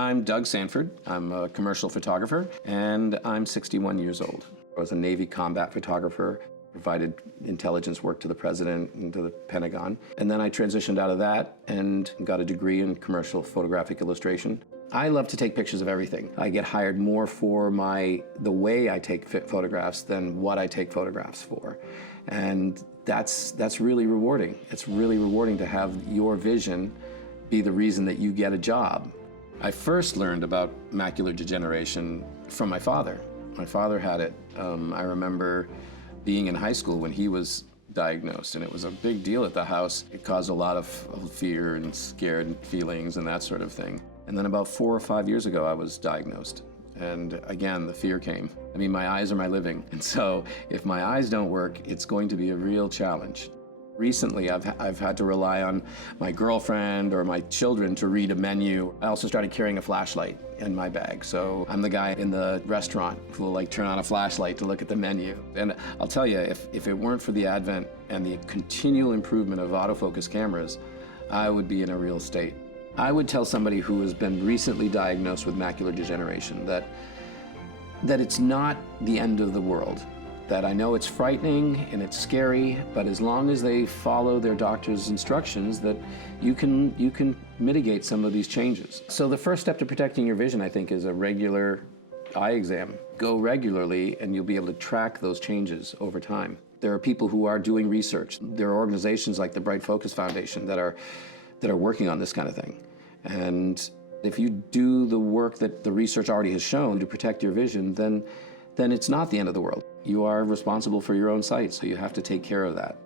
I'm Doug Sanford. I'm a commercial photographer, and I'm 61 years old. I was a Navy combat photographer, provided intelligence work to the president and to the Pentagon. And then I transitioned out of that and got a degree in commercial photographic illustration. I love to take pictures of everything. I get hired more for the way I take photographs than what I take photographs for. And that's really rewarding. It's really rewarding to have your vision be the reason that you get a job. I first learned about macular degeneration from my father. My father had it. I remember being in high school when he was diagnosed, and it was a big deal at the house. It caused a lot of fear and scared feelings and that sort of thing. And then about 4 or 5 years ago, I was diagnosed. And again, the fear came. I mean, my eyes are my living. And so if my eyes don't work, it's going to be a real challenge. Recently, I've had to rely on my girlfriend or my children to read a menu. I also started carrying a flashlight in my bag. So I'm the guy in the restaurant who will turn on a flashlight to look at the menu. And I'll tell you, if it weren't for the advent and the continual improvement of autofocus cameras, I would be in a real state. I would tell somebody who has been recently diagnosed with macular degeneration that it's not the end of the world. That I know it's frightening and it's scary, but as long as they follow their doctor's instructions, that you can mitigate some of these changes. So the first step to protecting your vision, I think, is a regular eye exam. Go regularly and you'll be able to track those changes over time. There are people who are doing research. There are organizations like the Bright Focus Foundation that are working on this kind of thing. And if you do the work that the research already has shown to protect your vision, then it's not the end of the world. You are responsible for your own sight, so you have to take care of that.